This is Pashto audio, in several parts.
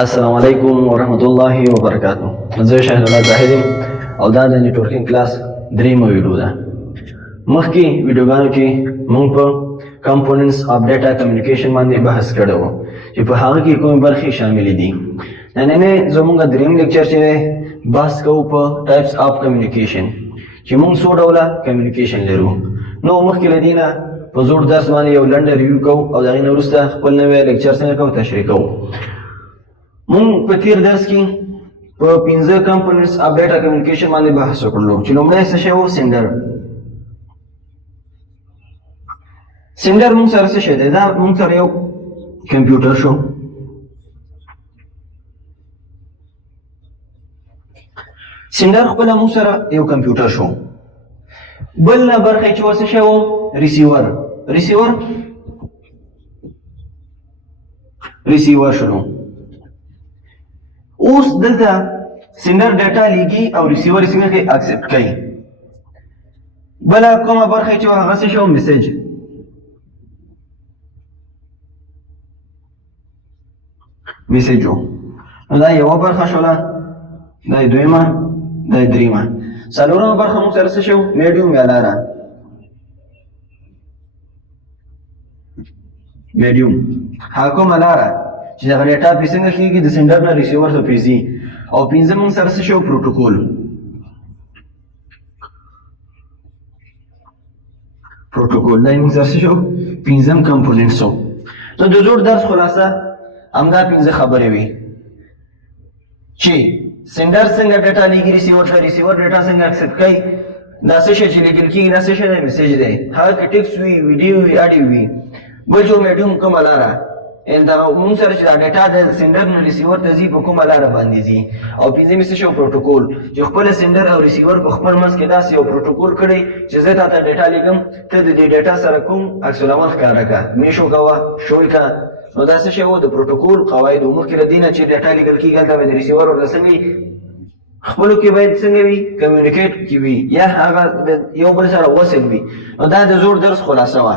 السلام علیکم ورحمت الله وبرکاته. زه شهر الله زاهد یم او دا د نیټورکینګ کلاس دریمه ویډیو ده. مخکې ویډیوګانو کې موږ په کمپوننټس اف ډیټا کمیونیکیشن باندې بحث کړی و چې په هغه کې کومې برخې شاملې دي. نننی زموږ دریم لیکچر چې دی بحث کوو په ټایپس اف کمیونیکیشن چې موږ څو ډوله کمیونیکیشن لرو. نو مخکې له دې نه په زوړ درس باندې یو لنډه ریویو کوو او د هغې نه وروسته خپل نوی لیکچر څنګه کوو تشریح کوو. مونږ په تیر درس کې په 15 کمپوننټس اف ډیټا کمیونیکیشن باندې بحث وکړو چې لومړی څه شی و؟ سینډر. سینډر مونږ سره څه شی دی؟ دا مونږ سره یو کمپیوټر شو. سینډر خپله مونږ سره یو کمپیوټر شو. بل برخه چې څه شی و؟ ریسیور. ریسیور شنو. اوس دلته سینډر ډیټا لیږي او ریسیور یې څنګه کوي؟ اکسپټ کوي. بله کومه برخه چې هغه څه شی و؟ میسیج. میسیج و. نو دا یوه برخه شوله، دا یې دویمه، دا یې دریمه. څلورمه برخه موږ سره څه شی و؟ میډیوم یا لاره. میډیوم هغه کومه لاره چې دغه ډیټا پرې څنګه کېږي؟ د سینډر نه ریسیور ته پرې ځي. او پنځم موږ سره څه شی و؟ پروټوکول. دا یې موږ سره څه شی و؟ پنځم کمپوننټس و. نو د زوړ درس خلاصه همدا پنځه خبرې وې چې سینډر څنګه ډیټا لیږي ریسیور ته، ریسیور ډیټا څنګه اکسپټ کوي، دا څه شی چې لیږل کېږي دا څه شی دی؟ میسیج دی. هغه که ټکسټ وي، ویډیو وي، اډیو وي. بل جو میډیوم کومه لاره دا مونږ سره چې دا ډیټا د سینډر نه ریسیور ته ځي په کومه لاره باندې ځي. او پنځمې څه شی و؟ پروټوکول چې خپله سینډر او ریسیور په خپل منځ کې داسې یو پروټوکول کړی چې زه تا ته ډیټا لیږم، ته د دې ډیټا سره کوم عکس العمل ښکاره کړه، میشو کوه، شول کړه. نو دا څه شی و؟ د پروټوکول قواعد. مخکې له دې نه چې ډیټا لیږل کېږي هلته باید د ریسیور ورته څنګه وي؟ خپلو کې باید څنګه وي؟ کمیونیکیټ کې وي یا هغه یو بل سره وصل وي. نو دا د زوړ درس خلاصه وه.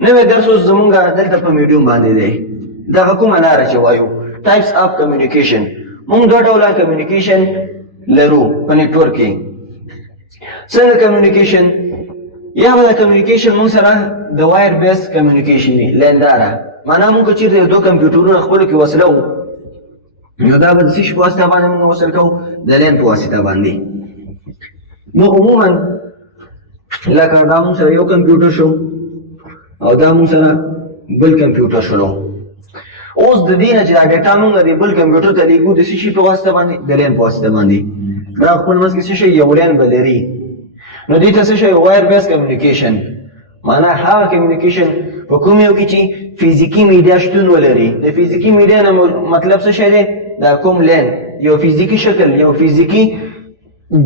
نوی درس اوس زمونږ دلته په میډیوم باندې دی. دغه کومه لاره چې وایو ټایپس اف کمیونیکیشن. مونږ دوه ډوله کمیونیکیشن لرو په نیټورک کې. څنګه کمیونیکیشن؟ یا به د کمیونیکیشن مونږ سره د وایر بیس کمیونیکیشن وي، لینداره. معنا مونږ که چېرته یو دوه کمپیوټرونه خپلو کې وصله وو نو دا به د څه شي په واسطه باندې مونږ وصل کوو؟ د لین په واسطه باندې. نو عموما لکه دا مونږ سره یو کمپیوټر شو او دا مونږ سره بل کمپیوټر شلو. اوس د دې نه چې دا ډیټا مونږ د بل کمپیوټر ته لیږو د څه شي په واسطه باندې؟ د لین په واسطه باندې. دا خپل منځ کې څه شی؟ یو لین به لري. نو دې ته څه شی؟ وایر بیس کمیونیکیشن. معنا هغه کمیونیکیشن په کوم یو کې چې فزیکي میډیا شتون ولري. د فزیکي میډیا نه مطلب څه شی دی؟ دا کوم لین یو فزیکي شکل، یو فزیکي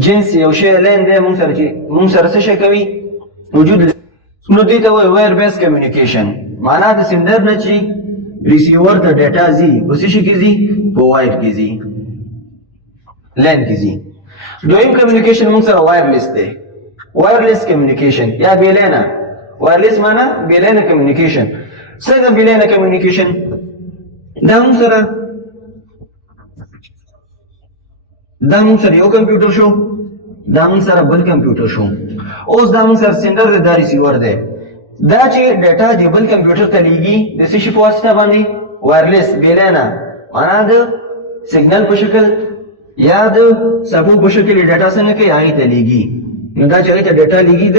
جنس، یو شی لین دی مونږ سره چې مونږ سره څه شی کوي؟ وجود. نو دې ته وایي وایر بیس کمیونیکیشن. معنا د سینډر نه چې ریسیور ته ډیټا ځي په څه شي کې ځي؟ په وایر کې ځي، لین کې ځي. دویم کمیونیکیشن مونږ سره وایرلیس دی. وایرلیس کمیونیکیشن یا بې لینه. وایرلیس معنا بې لینه کمیونیکیشن. څنګه بې لینه کمیونیکیشن؟ دا مونږ سره یو کمپیوټر شو، دا مونږ سره بل کمپیوټر شو. اوس دا مونږ سره سینډر دی، دا ریسیور دی. دا چې ډیټا د بل کمپیوټر ته لیږي د څه شي په واسطه باندې؟ وایرلیس بې لینه. معنا د سیګنل په شکل یا د څپو په شکل یې ډیټا څنګه کوي؟ هغې ته لیږي. نو دا چې هغې ته ډیټا لیږي د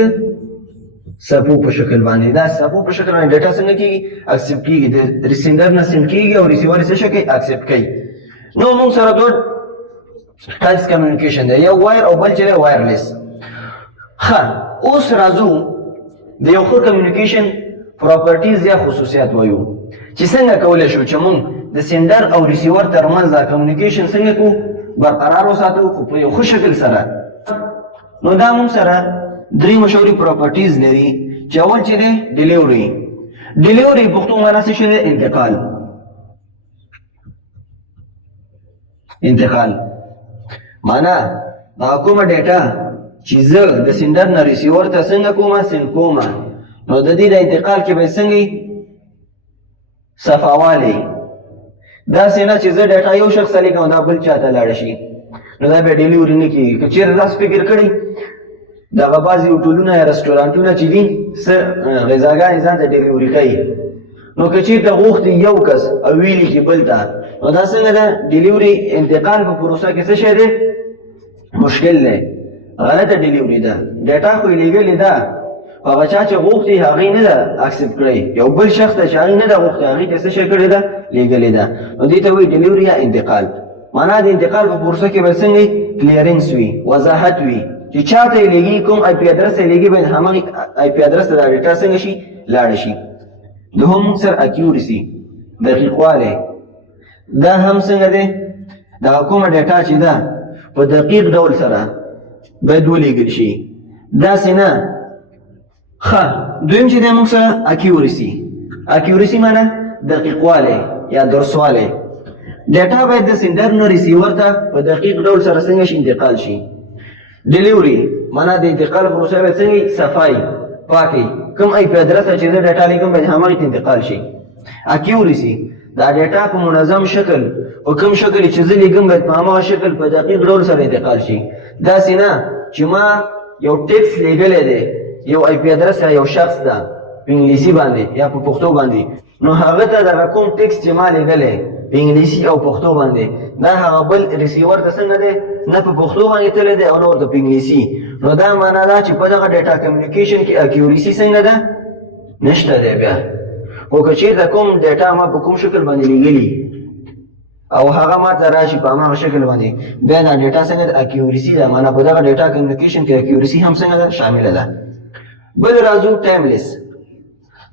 څپو په شکل باندې، دا څپو په شکل باندې ډیټا څنګه کېږي؟ اکسپټ کېږي. د سینډر نه سینډ کېږي او ریسیور یې څه شی کوي؟ اکسپټ کوي. نو موږ سره دوه ټایپس کمیونیکیشن دی، یو وایر او بل چې دی وایرلیس. ښه اوس راځو د یو ښه کمیونیکیشن پراپرټیز یا خصوصیات وایو چې څنګه کولی شو چې موږ د سینډر او ریسیور ترمنځ دا کمیونیکیشن څنګه کو برقرار وساتو خو په یو ښه شکل سره. نو دا موږ سره درې مشهوري پراپرټیز لري چې اول چې دی ډیلیوري. ډیلیوري پښتو معنا څه شی دی؟ انتقال. معنا دا کومه ډیټا چې زه د سینډر نه ریسیور ته څنګه کومه؟ سینډ کومه. نو د دې د انتقال کې به څنګه صفاوالی داسې نه چې زه ډیټا یو شخص ته لیکم دا بل چاته لاړه شي نو دا بیا ډیلیوري نه کېږي. که چېرې تاسو فکر کړئ دغه بعضې هوټلونه یا رسټورانټونه چې دي څه غذاګانې ځان ته ډیلیوري کوي نو که چېرته غوښتي یو کس او ویې لیکي بل ته نو دا څنګه ده ډیلیوري انتقال په پروسه کې څه شی دی مشکل دی غلطه ډیلیوري ده. ډیټا خو یې لیږلې ده هغه چا چې غوښتي هغې نه ده اکسپټ کړی یو بل شخص ته چې هغې نه ده غوښتې هغې ته څه شی کړې ده لیږلې ده نو دې ته وایي ډیلیوري یا انتقال. معنا د انتقال په پروسه کې به څنګه کلیرنس وي وضاحت وي چې چا ته یې لیږي کوم آی پي ادرس ته یې لیږي باید همغې آی پي ادرس ته دا ډیټا څنګه شي لاړه شي. دوهم سر اکیورسي دقیقوالی دا هم څنګه دی دغه کومه ډیټا چې ده په دقیق ډول سره باید ولیږل شي داسې نه. ښه دویم چې دی موږ سره اکیورسي معنا دقیقوالی یا درسوالی. ډیټا باید د سینډر نه ریسیور ته په دقیق ډول سره څنګه شي انتقال شي. ډیلیوري معنا د انتقال پروسه باید څنګه صفایي پاکي کوم آی پي ادرس چې زه ډیټا لیکم باید همغې ته انتقال شي. اکیورسي دا ډیټا په منظم شکل په کوم شکل چې زه لیکم باید په همغه شکل په دقیق ډول سره انتقال شي. داسې نه چې ما یو ټیکس لیږلی دی یو آی پي ادرس یا یو شخص ده په انګلیسي باندې یا په پښتو باندې نو هغه ته دغه کوم ټیکس چې ما لیږلی په انګلیسي او پښتو باندې دا هغه بل ریسیور ته څنګه دی نه په پښتو باندې تللی دی او نه ورته په انګلیسي نو دا معنا ده چې په دغه ډیټا کمیونیکیشن کې اکیورسي څنګه ده نشته دی بیا. خو که چېرته کوم ډیټا ما په کوم شکل باندې لیږلي او هغه ما ته راشي په هماغه شکل باندې بیا دا ډیټا څنګه ده اکیورسي ده معنا په دغه ډیټا کمیونیکیشن کې اکیورسي هم څنګه ده شامله ده. بل راځو ټایملیس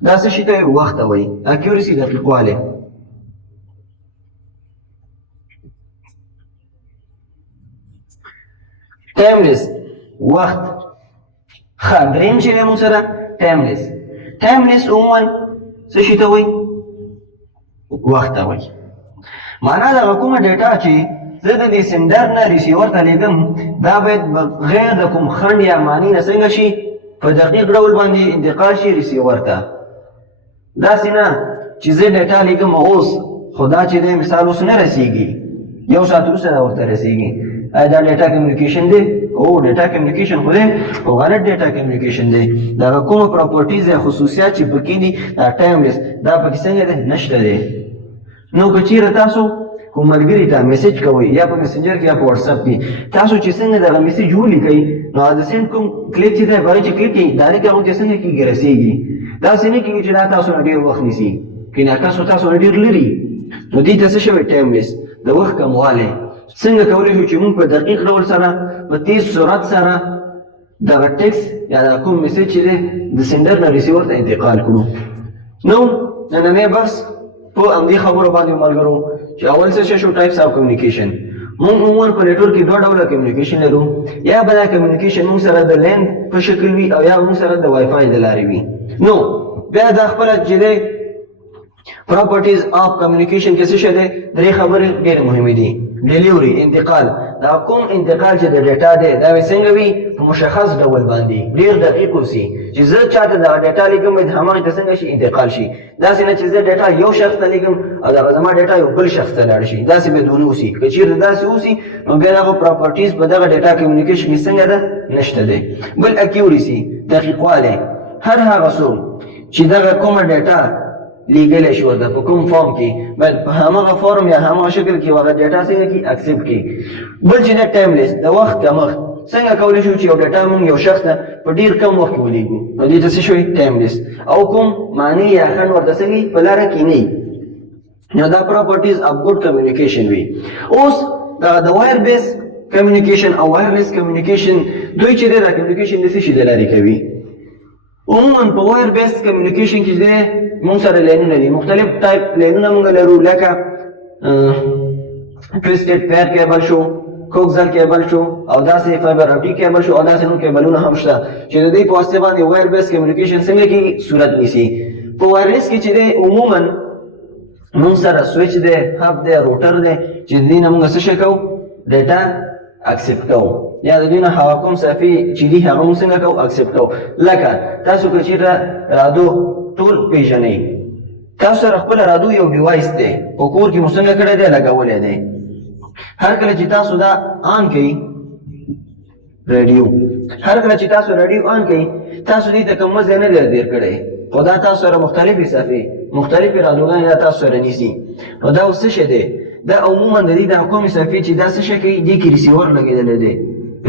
دا څه شي ته وخت ته وایي اکیورسي دقیقوالی. ټایملیس وخت. ښه دریم چې دی موږ سره ټایملیس عموما څه شي ته وایي وخت ته وایي. معنا دغه کومه ډیټا چې زه د دې سینډر نه ریسیور ته لیږم دا باید بغیر د کوم خنډ یا معنی نه څنګه شي په دقیق ډول باندې انتقال شي ریسیور ته. داسې نه چې زه ډیټا لیږم اوس خو دا چې دی مثال اوس نه رسیږي یو ساعت وروسته دا ورته رسیږي آیا دا ډیټا کمیونیکیشن دی؟ او ډیټا کمیونیکیشن خو دی خو غلط ډیټا کمیونیکیشن دی. دغه کومه پراپرټیز یا خصوصیات چې پکې دي دا ټایملیس دا پکې څنګه دی نشته دی. نو که چېرې تاسو کوم ملګري ته میسج کوئ یا په مسنجر کې یا په واتساپ کې تاسو چې څنګه دغه میسج ولیکئ نو د سینډ کوم کلیک چې دی په هغې چې کلیک کوئ ډایرکټ هغوی ته څنګه کېږي رسېږي. داسې نه کېږي چې دا تاسو نه ډېر وخت نیسي که انعکاس تاسو نه ډېر لري نو دې ته څه شوی ټایملیس د وخت کموالی. څنګه کولی شو چې موږ په دقیق ډول سره په تیز سرعت سره دغه ټیکس یا دغه کوم میسج چې دی د سینډر نه ریسیور ته انتقال کړو. نو نننی بحث په همدې خبرو باندې ملګرو چې اول څه شو ټایپس اف کمیونیکیشن. موږ عموما په نیټورک کې دوه ډوله کمیونیکیشن لرو یا به دا کمیونیکیشن موږ سره د لین په شکل وي او یا موږ سره د وای فای د لارې وي. نو بیا دا خپله چې دی پراپرټیز اف کمیونیکیشن کې څه شی دی درې خبرې ډېرې مهمې دي. ډیلیوري انتقال دا کوم انتقال چې د ډیټا دی دا به څنګه وي په مشخص ډول باندې ډېر دقیق اوسي چې زه چاته دغه ډیټا لیږم باید همغې ته څنګه شي انتقال شي. داسې نه چې زه ډیټا یو شخص ته لیږم او دغه زما ډیټا یو بل شخص ته لاړ شي داسې باید ونه اوسي. که چېرته داسې اوسي نو بیا دغه پراپرټیز په دغه ډیټا کمیونیکیشن کې څنګه ده نشته دی. بل اکیورسي دقیقوالی هر هغه څوک چې دغه کومه ډیټا لیږلی شي ورته په کوم فارم کې باید په همغه فارم یا همغه شکل کې هغه ډیټا څنګه کړي اکسپټ کړي. بل چې دی ټایملیس د وخت کمښت. څنګه کولی شو چې یو ډیټا موږ یو شخص ته په ډېر کم وخت کې ولیږو نو دې ته څه شوی ټایملیس او کوم معنی یا خنډ ورته څنګه په لاره کې نه وي نو دا پراپرټیز اف ګډ کمیونیکیشن وي. اوس دغه د وایر بیس کمیونیکیشن او وایرلیس کمیونیکیشن دوی چې دی دا کمیونیکیشن د څه شي د لارې کوي. عموما په وایر بیس کمیونیکیشن کې دی موږ سره لینونه دي مختلف ټایپ لینونه موږ لرو لکه ټویسټډ پیر کیبل شو کوکزل کیبل شو او داسې فایبر اپټیک کیبل شو او داسې نور کیبلونه هم شته چې د دې په واسطه باندې وایر بیس کمیونیکیشن څنګه کېږي صورت نیسي. په وایرلیس کې چې دی عموما موږ سره سویچ دی هب دی روټر دی چې د دې نه موږ څه شی کوو ډیټا اکسپټ کوو یا د دې نه هغه کوم صفحې چې دي هغه موږ څنګه کوو اکسپټ کوو. لکه تاسو که چېرته رادیو ټول پېژنئ تاسو سره خپل رادیو یو ډیوایس دی په کور کې مو څنګه کړی دی لګولی دی هر کله چې تاسو دا آن کړئ رادیو هر کله چې تاسو رادیو آن کړئ تاسو دې ته کوم مزه نه دی تېر کړی خو دا تاسو سره مختلفې صفحې مختلفې رادیوګانې دا تاسو سره نیسي نو دا اوس څه شی دی دا عموما د دې دا کومې صفحې چې دا څه شی کوي دې کې ریسیور لګېدلی دی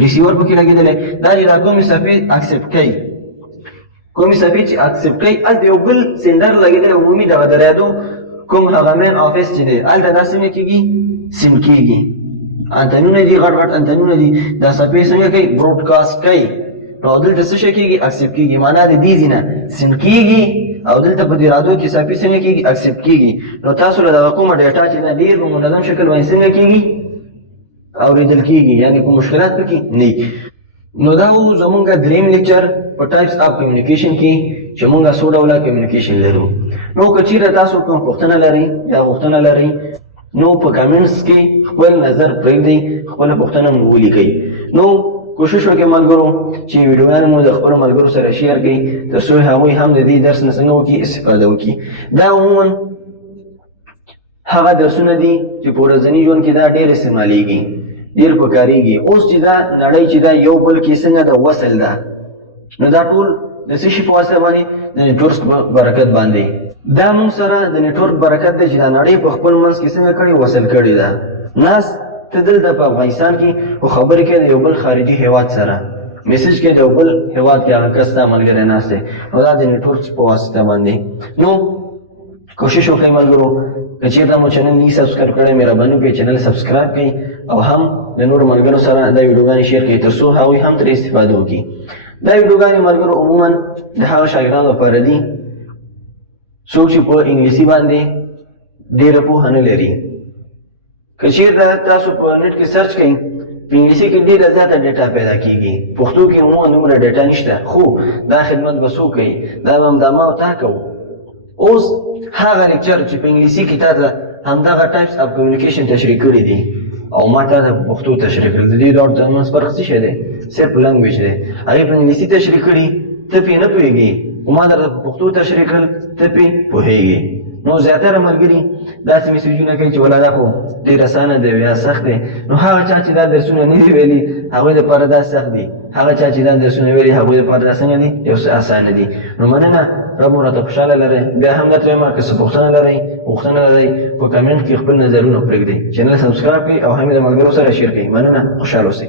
ریسیور پکې لګېدلی دا چې دا کومې صفحې اکسپټ کوي کومې صفحې چې اکسپټ کوي هلته یو بل سینډر لګېدلی عمومي دغه د رادیو کوم هغه مین افیس چې دی هلته دا څنګه کېږي سیم کېږي انتنونه دي غټ غټ انتنونه دي دا صفحې څنګه کوي براډکاسټ کوي نو دلته څه شی کېږي اکسپټ کېږي معنا د دې ځای نه سیم کېږي او دلته په دې رادیو کې صفحې څنګه کېږي اکسپټ کېږي نو تاسو له دغه کومه ډیټا چې نه ډېر په منظم شکل باندې څنګه کېږي اورېدل کېږي یعنې کوم مشکلات پکې نه نو دا و زمونږ دریم لیکچر په ټایپس اف کمیونیکیشن کې چې مونږ څو ډوله کمیونیکیشن لرو نو که چیرې تاسو کوم پوښتنه لرئ یا غوښتنه لرئ نو په کمنټس کې خپل نظر پرېږدئ خپله پوښتنه مو ولیکئ نو کوشش وکړئ ملګرو چې ویډیوګانې مو د خپلو ملګرو سره شیر کړئ تر څو هغوی هم د دې درس نه څنګه وکړي استفاده وکړي دا عموما هغه درسونه دي چې په ورځني ژوند کې دا ډېر استعمالیږي ډېر پکارېږي اوس چې دا نړۍ چې دا یو بل کې څنګه د وصل ده نو دا ټول د څه شي په واسطه باندې د نیټورک برکت باندې دا موږ سره د نیټورک برکت دی چې دا نړۍ په خپل منځ کې څنګه کړې وصل کړې ده ناس ته دلته په افغانستان کې خو خبرې کوي د یو بل خارجي هیواد سره میسج کوي د یو بل هیواد کې هغه کس ته ملګری ناست دی نو دا د نیټورک په واسطه باندې نو کوشش وکړئ ملګرو که چېرته مو چینل نه سبسکرایب کړی مهرباني وکړئ چینل سبسکرایب کړئ او هم د نورو ملګرو سره دا ویډیوګانې شیر کړئ تر څو هغوی هم ترې استفاده وکړي دا ویډیوګانې ملګرو عموما د هغه شاګردانو لپاره دي څوک چې په انګلیسي باندې ډېره پوهه نه لري که چېرته تاسو په نټ کې سرچ کوئ په انګلیسي کې ډېره زیاته ډیټا پیدا کېږي پښتو کې عموما دومره ډیټا نشته خو دا خدمت به څوک کوي دا به همدا ما او تا کوو اوس هغه لیکچر چې په انګلیسي کې تا ته همدغه ټایپس اف کمیونیکیشن تشریح کړي دي او ما تا ته په پښتو تشریح کړي د دې دواړو ترمنځ فرق څه شی دی صرف لنګویج دی هغې په انګلیسي تشریح کړي ته پرې نه پوهېږې خو ما درته په پښتو تشریح کړل ته پرې پوهېږې نو زیاتره ملګري داسې میسیجونه کوي چې ولا دا خو ډېر اسانه دی یا سخت دی نو هغه چا چې دا درسونه نه دي ویلي هغوی دپاره دا سخت دي هغه چا چې دا درسونه ویلي هغوی دپاره دا څنګه دي یو څه اسانه دي نو مننه رب مو راته خوشحاله لرئ بیا هم درته وایم که څه پوښتنه لرئ غوښتنه لرئ په کمنټ کې خپل نظرونه پرېږدئ چینل سبسکرایب کړئ او هم یې د ملګرو سره شیر کړئ مننه خوشحاله اوسئ